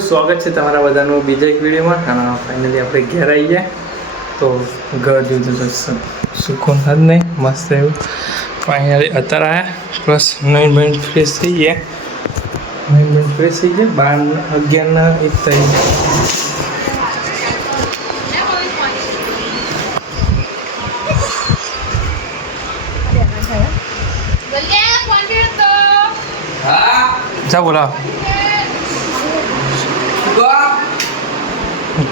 સ્વાગત છે તમારા બધાનું બીજા એક વિડીયોમાં અને ફાઇનલી આપણે ઘેર આવી ગયા તો ઘર જોયું તો સુકૂન જ નહીં મસ્ત એવું ફાઇનલી અત્યારે આવ્યા પ્લસ 9 મિનિટ ફ્રેશ થઈ ગયા 9 મિનિટ ફ્રેશ થઈ ગયા 11:01 થઈ જા બોલા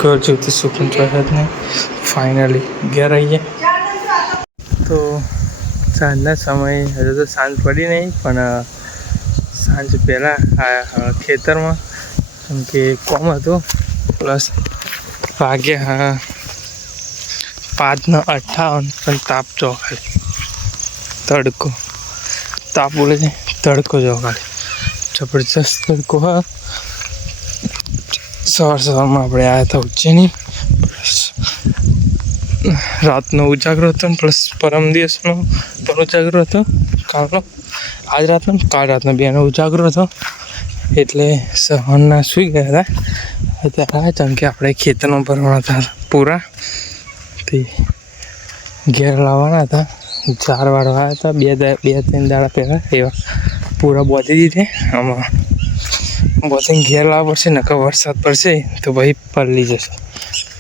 ઘર જોતી સુકૂન તો જ નહીં ફાઇનલી ઘેર આવી ગયા તો સાંજના સમયે હજુ તો સાંજ પડી નહીં પણ સાંજ પહેલાં આ ખેતરમાં કેમ કે કોમ હતું પ્લસ વાગ્યા 5:58 પણ તાપ ચોખાડી તડકો તાપ બોલે છે તડકો ચોખાડી જબરજસ્ત તડકો હા સવારમાં આપણે આવ્યા હતા ઉજ્જૈની રાતનો ઉજાગરો હતો પ્લસ પરમ દિવસનો પણ ઉજાગરો હતો કાલનો આજ રાતનો કાલ રાતનો બેનો ઉજાગરો હતો એટલે સવારના સૂઈ ગયા હતા અત્યારે જેમ કે આપણે ખેતરમાં ભરવાના હતા પૂરા તે ઘેર લાવવાના હતા 4 વાળવા હતા 2-3 દાડા પહેલાં એવા પૂરા બોધી દીધે આમાં બોધીને ઘેર લાવવા પડશે નકર વરસાદ પડશે તો ભાઈ પલળી જશે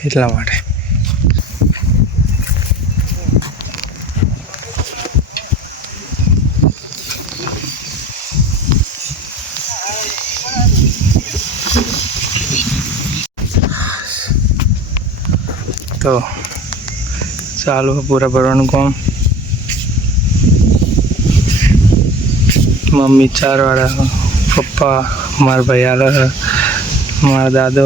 એટલા માટે તો ચાલુ પૂરા ભરવાનું કામ મમ્મી 4 વાળા પપ્પા મારા ભાઈ આલો મારા દાદો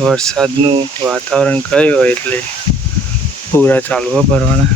વરસાદનું વાતાવરણ કયું હોય એટલે પૂરા ચાલુ ભરવાના